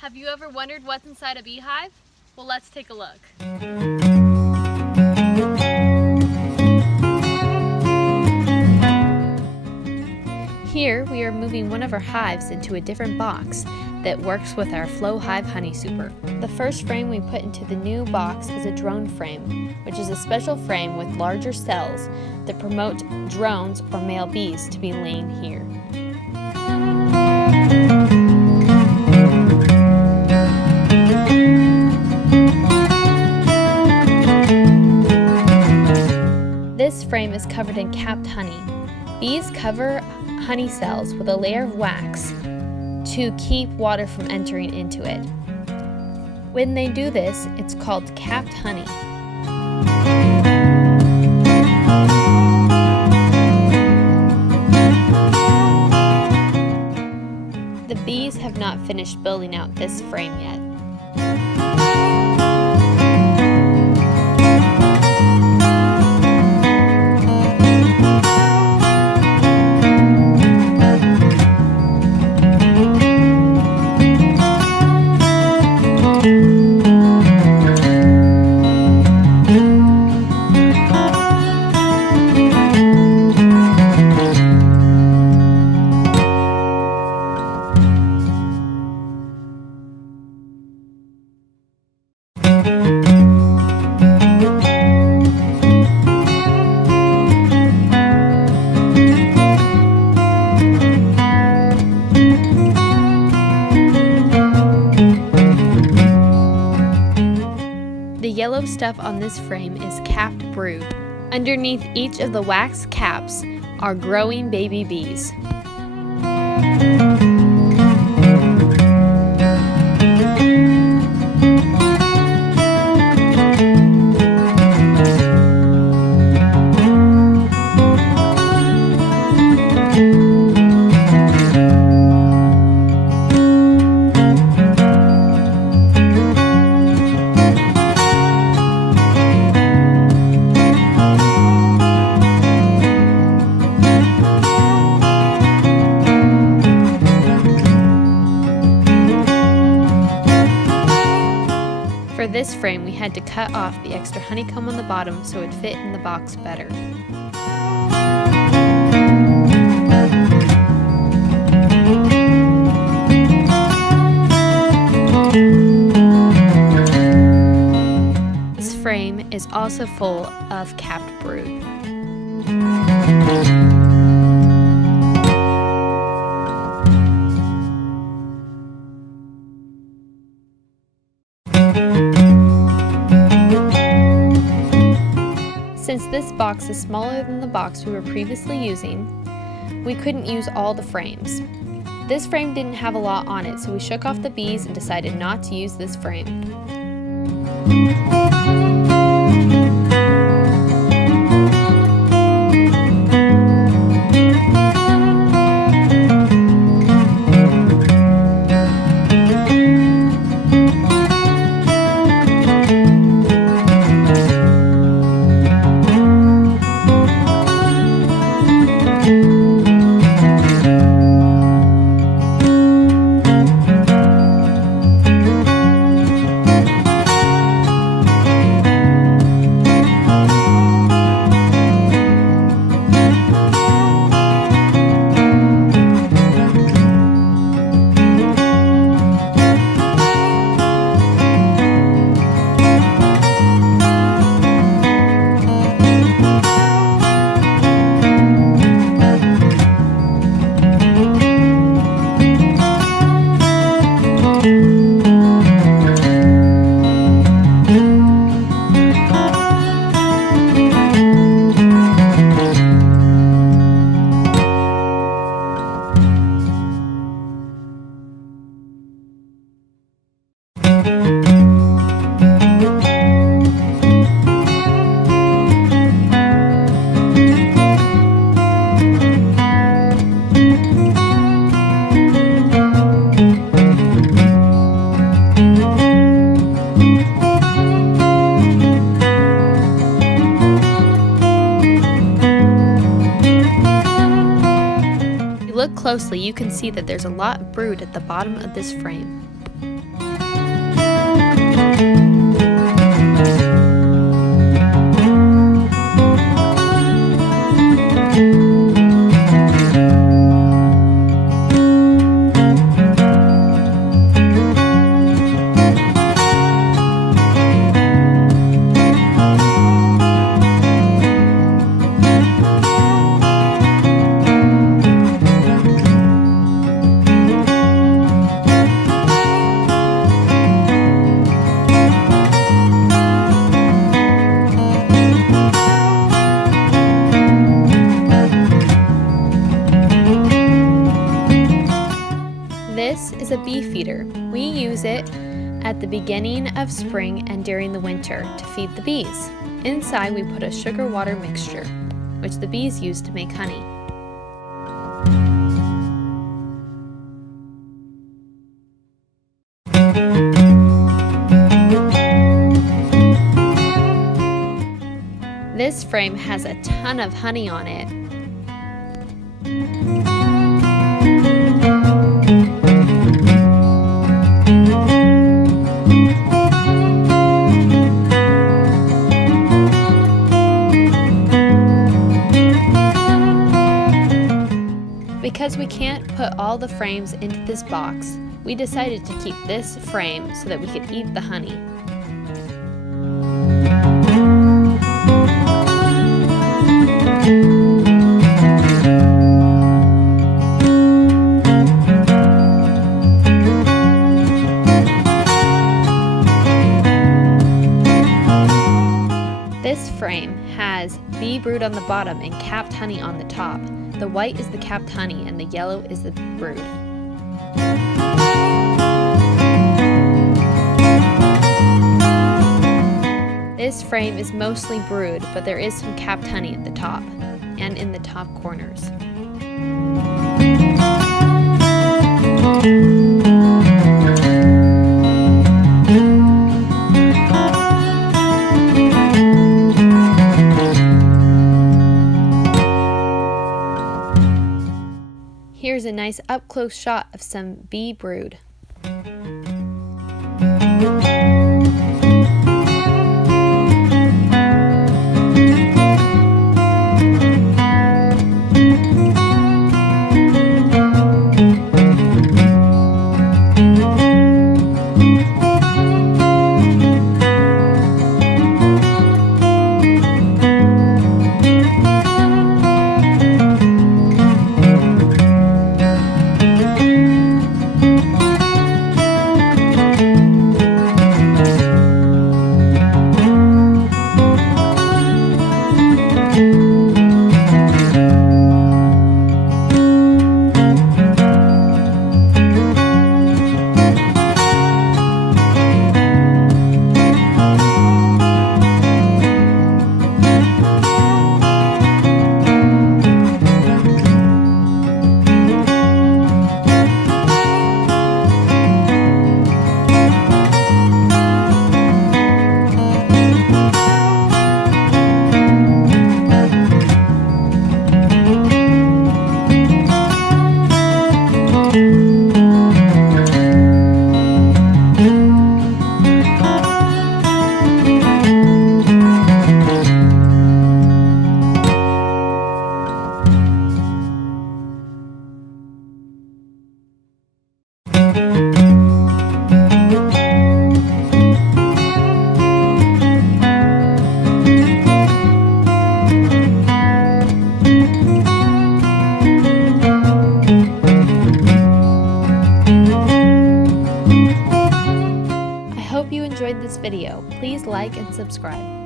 Have you ever wondered what's inside a beehive? Well, let's take a look. Here we are moving one of our hives into a different box that works with our Flow Hive Honey Super. The first frame we put into the new box is a drone frame, which is a special frame with larger cells that promote drones or male bees to be laying here. This frame is covered in capped honey. Bees cover honey cells with a layer of wax to keep water from entering into it. When they do this, it's called capped honey. The bees have not finished building out this frame yet. The yellow stuff on this frame is capped brood. Underneath each of the wax caps are growing baby bees. For this frame, we had to cut off the extra honeycomb on the bottom so it would fit in the box better. This frame is also full of capped brood. Since this box is smaller than the box we were previously using, we couldn't use all the frames. This frame didn't have a lot on it, so we shook off the bees and decided not to use this frame. look closely, you can see that there's a lot of brood at the bottom of this frame. a bee feeder. We use it at the beginning of spring and during the winter to feed the bees. Inside we put a sugar water mixture, which the bees use to make honey. This frame has a ton of honey on it. Because we can't put all the frames into this box, we decided to keep this frame so that we could eat the honey. This frame has bee brood on the bottom and capped honey on the top. The white is the capped honey and the yellow is the brood. This frame is mostly brood, but there is some capped honey at the top and in the top corners. Here's a nice up-close shot of some bee brood. I hope you enjoyed this video. Please like and subscribe.